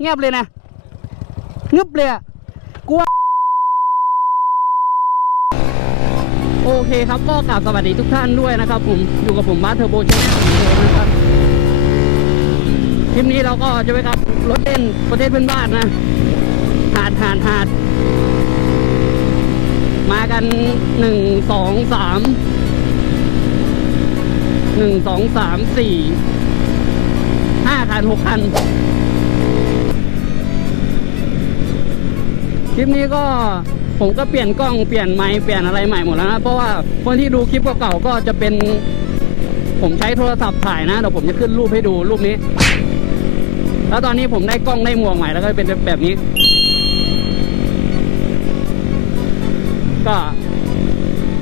เงียบเลยนะงึบเลยอะกลัวโอเคครับก็กราบสวัสดีทุกท่านด้วยนะครับ ผมอยู่กับผมบาเทอร์โบชแนลนะครับคลิปนี้เราก็จะไปกับรถเล่นประเทศเพื่อนบ้านนะหาดหาดหาดมากันหนึ่งสองสามหนึ่งสองสามสี่ห้าคันหกคัน ลิปนี้ก็ผมก็เปลี่ยนกล้องเปลี่ยนไมค์เปลี่ยนอะไรใหม่หมดแล้วนะเพราะว่าคนที่ดูคลิปเก่าๆก็จะเป็น ผมใช้โทรศัพท์ถ่ายนะเดี๋ยวผมจะขึ้นรูปให้ดูรูปนี้ แล้วตอนนี้ผมได้กล้องได้หมวกใหม่แล้วก็เป็นแบบนี้ ก็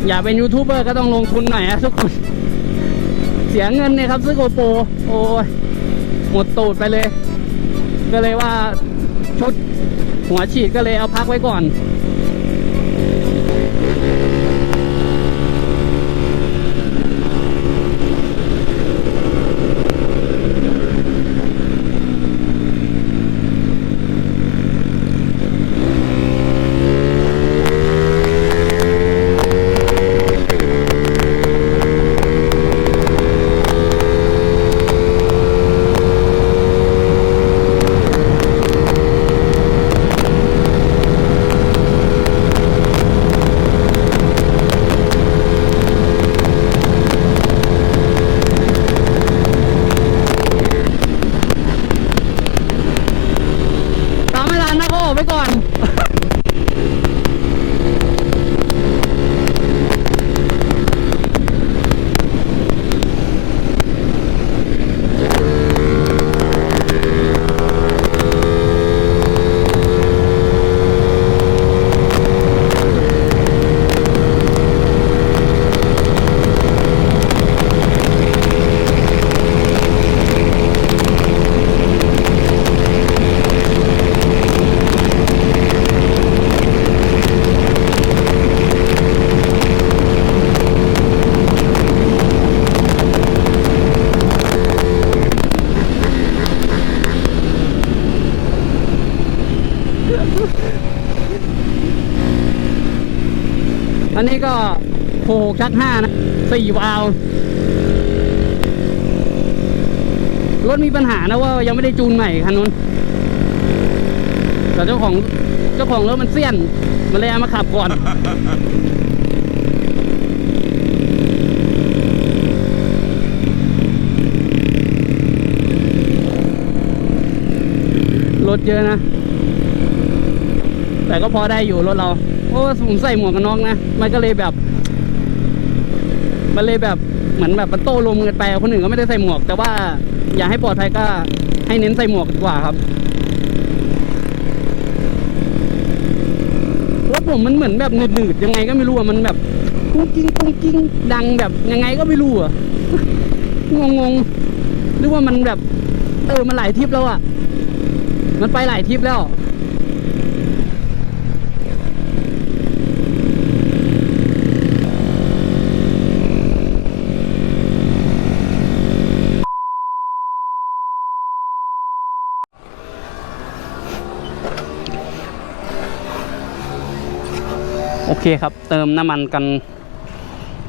อย่าเป็นยูทูบเบอร์ก็ต้องลงทุนหน่อยนะทุกคน เสียเงินเนี่ยครับซื้อโกโปรโอ้ยหมดตูดไปเลย ก็เลยว่าชุด หัวฉีดก็เลยเอาพักไว้ก่อน ชักห้านะสี่วาล์วรถมีปัญหานะว่ายังไม่ได้จูนใหม่คันนู้นแต่เจ้าของเจ้าของรถมันเสี้ยนมันเลยเอามาขับก่อนรถเยอะนะ แต่ก็พอได้อยู่รถเรา เพราะว่าผมใส่หมวกกันน็อกนะ มันก็เลยแบบ มันเลยแบบเหมือนแบบมันโต้ลมกันไปคนอื่นก็ไม่ได้ใส่หมวก แต่ว่าอยากให้ปลอดภัยก็ให้เน้นใส่หมวกดีกว่าครับรถผมมันเหมือนแบบหนืดๆยังไงก็ไม่รู้อะมันแบบกุ้งกิ้งกุ้งกิ้งดังแบบยังไงก็ไม่รู้อะงงๆหรือว่ามันแบบ เออมันหลายทริปแล้วอะมันไปหลายทริปแล้ว เคครับ เติมน้ำมันกัน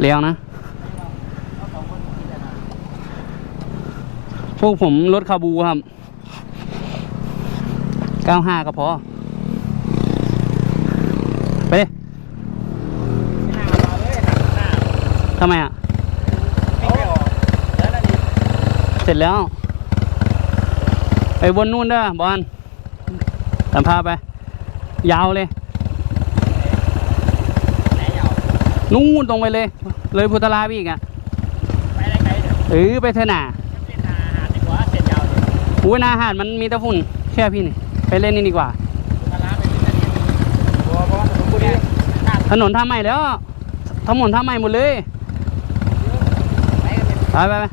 แล้วนะ พวกผมรถคาบูครับ 95 ก็พอ ไปดิทำไมอะ เสร็จแล้ว ไปบนนู่นเด้อบอลตามพาไป ยาวเลย นู่นตรงไปเลย เลยพุทธลาไปอีกอะเออไปเถอะน่ะหูยหนาหาดมันมีแตะฝุ่นเชื่อพี่นี่ไปเล่นนี่ดีกว่าถนนทำใหม่แล้วถนนทำใหม่หมดเลย ไปไปไปมัน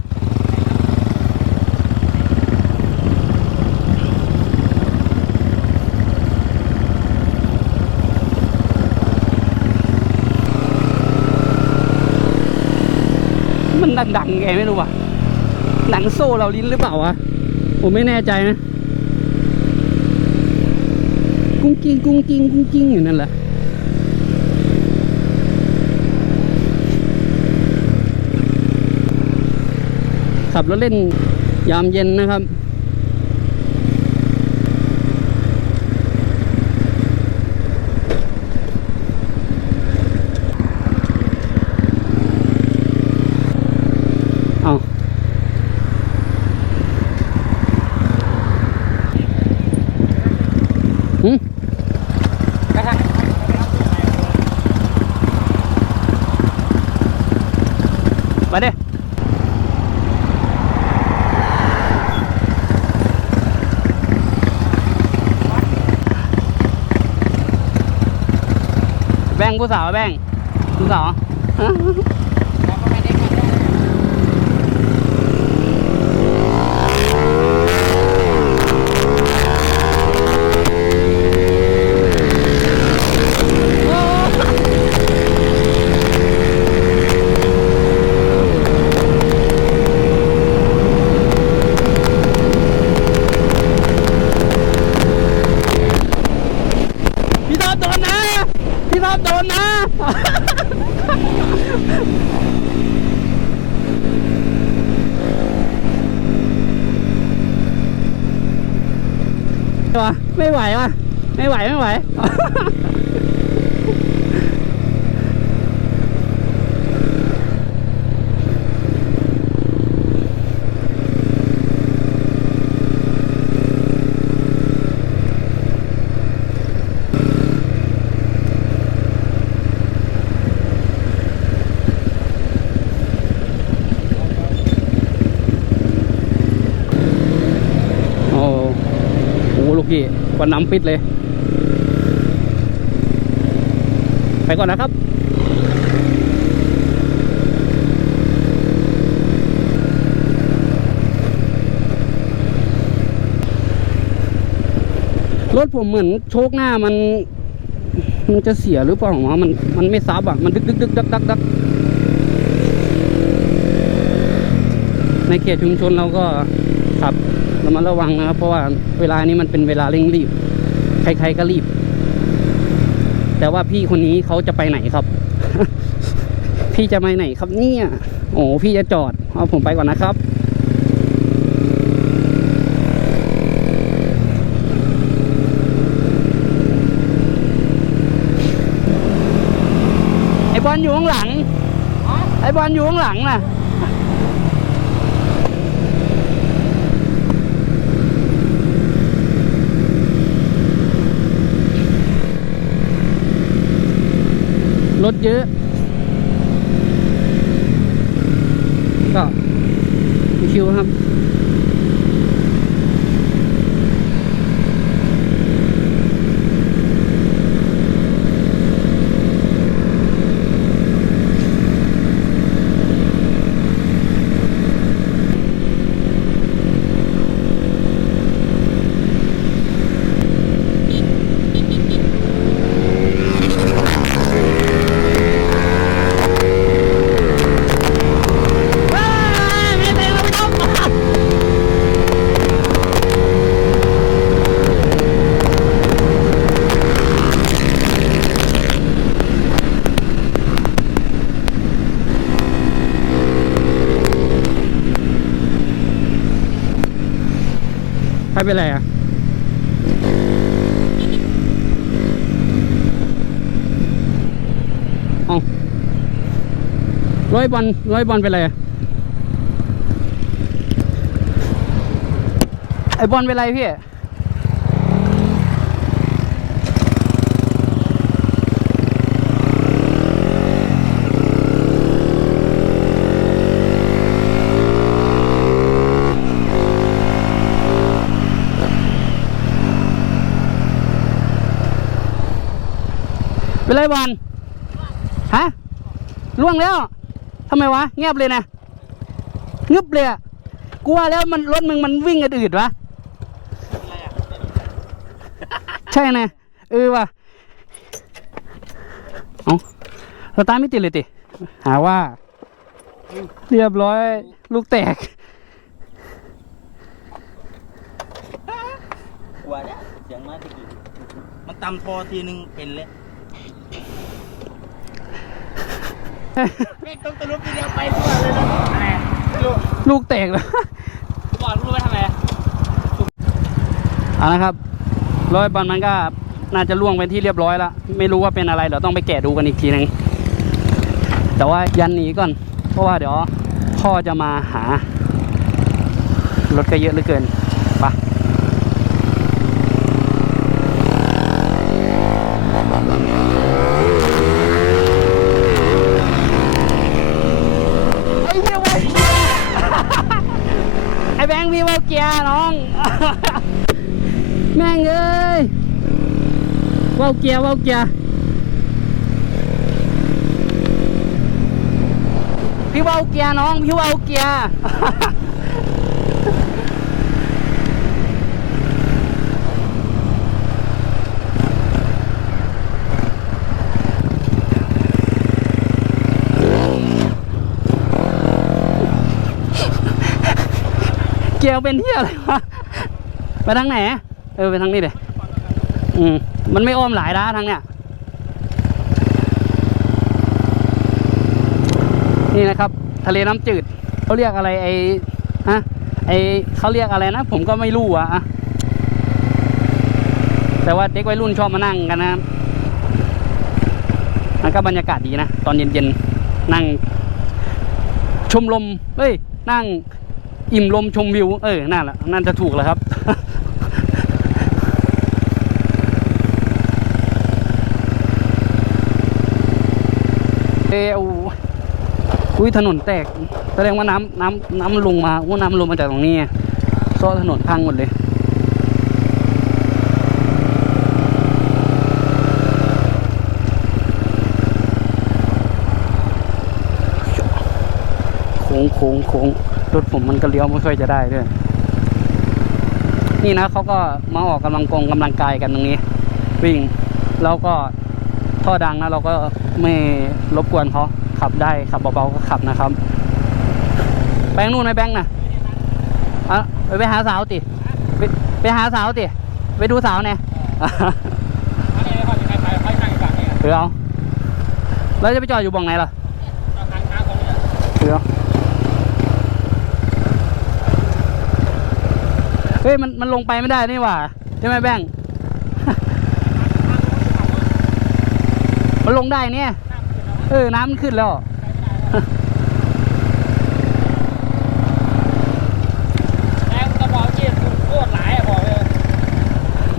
ดังไงไม่รู้ว่ะหนังโซ่เราลิ้นหรือเปล่าวะผมไม่แน่ใจนะ กุ้งกิ้งกุ้งกิ้งกุ้งกิ้งอยู่นั่นแหละขับรถเล่นยามเย็นนะครับ หืมไปดิแบ่งผู้สาวแบ่งผู้สาวฮะพี่ท็อปโดนนะ พี่ท็อปโดนนะ วะ ไม่ไหวว่ะ ไม่ไหวไม่ไหว โอ้โหลูกพี่ น้ำปิดเลย ไปก่อนนะครับรถผมเหมือนโชคหน้ามัน มันจะเสียหรือเปล่าวะมันมันไม่ซับอะ มันดึกดึกดึกดักดักดักในเขตชุมชนเราก็ขับ มัดระวังนะครับ เพราะว่าเวลานี้มันเป็นเวลาเร่งรีบ ใครๆก็รีบ แต่ว่าพี่คนนี้เขาจะไปไหนครับ พี่จะไปไหนครับเนี่ยโอ้พี่จะจอดเอาผมไปก่อนนะครับไอบอลอยู่ข้างหลัง ไอบอลอยู่ข้างหลังน่ะ รถเยอะ ก็ชิวๆครับ ใคร เป็นไรอะเอาร้อยบอลร้อยบอลเป็นไรอะไอบอลเป็นไรพี่ เป็นไรบอลฮะล่วงแล้วทำไมวะเงียบเลยนะงึบเลยอะกลัวแล้วมันรถมึงมันวิ่งกันอืดวะใช่นะเออวะเอาเราตามไม่ติดเลยติ หาว่า เรียบร้อย ลูกแตกกลัวเนี่ยเสียงมาตะกี้มันตำทอทีนึงเป็นเลย แม่งต้องตะลุกทีเดียวไปทั่วเลยนะอะไรลูกลูกแตกแล้วก่อนรู้ไปทำไมเอาละครับร้อยบอลมันก็น่าจะล่วงเป็นที่เรียบร้อยแล้วไม่รู้ว่าเป็นอะไรเดี๋ยวต้องไปแกะดูกันอีกทีหนึงแต่ว่ายันหนีก่อน เพราะว่าเดี๋ยวพ่อจะมาหารถก็เยอะเหลือเกินไปไอ้เหี้ย ไว้ไอ้แบงค์พี่ว่าเกียร์น้อง แม่งเอ้ย ว่าเกียร์ว่าเกียร์พี่ว่าวเกียร์น้องพี่ว่าวเกียร์เกียร์เป็นที่อะไรวะ ไปทางไหน เออ ไปทางนี้เลยอืม มันไม่อ้อมหลายด้าทางเนี้ยนี่นะครับ ทะเลน้ำจืดเขาเรียกอะไรไอ้ฮะไอ้เขาเรียกอะไรนะ ผมก็ไม่รู้อะอะแต่ว่าเด็กวัยรุ่นชอบมานั่งกันนะครับมันก็บรรยากาศดีนะ ตอนเย็นๆ นั่ง ชมลมเฮ้ย นั่ง อิ่มลมชมวิว เออนั่นแหละนั่นจะถูกแล้วครับ เอวอุ้ยถนนแตก แสดงว่าน้ำน้ำน้ำมันลงมาอ้น้ำมันลงมาจากตรงนี้ซ้อถนนพังหมดเลยโค้งโค้งโค้งรถผมมันก็เลี้ยวไม่ค่อยจะได้ด้วยนี่นะเขาก็มาออกกำลังกงกำลังกายกันตรงนี้ วิ่งแล้วก็ท่อดังนะเราก็ ไม่รบกวนเขาขับได้ขับเบาๆก็ขับนะครับ แบงค์นู่นไหมแบงค์นะอะไปไปหาสาวติไปไปหาสาวติไปดูสาวเนี่ยอันนี้ไม่ค่อยมีใครไปค่อยนั่งฝั่งนี้เออเอาแล้วจะไปจอดอยู่บ่องไหนล่ะทางค้าขอเออเอาเฮ้ยมันมันลงไปไม่ได้นี่หว่าใช่ไหมแบง มันลงได้เนี่ย เออ น้ำมันขึ้นแล้ว แล้วกระบอกยี่โคตรหลายอะบอกเลย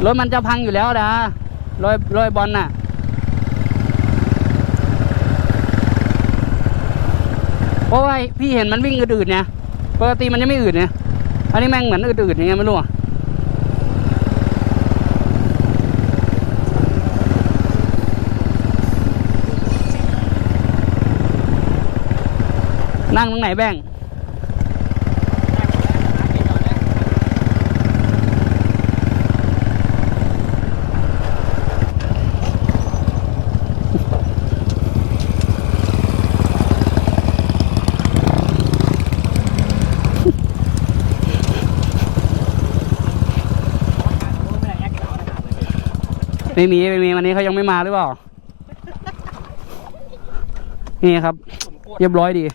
รถมันจะพังอยู่แล้วนะรอยรอยบอลน่ะ เพราะว่าพี่เห็นมันวิ่งอืดๆเนี่ย ปกติมันจะไม่อืดเนี่ย อันนี้แม่งเหมือนอืดๆอย่างเงี้ยไม่รู้อะ นั่งตรงไหนแบ่งไม่มีไม่มีวันนี้เขายังไม่มาหรือเปล่า นี่ครับ เรียบร้อยดี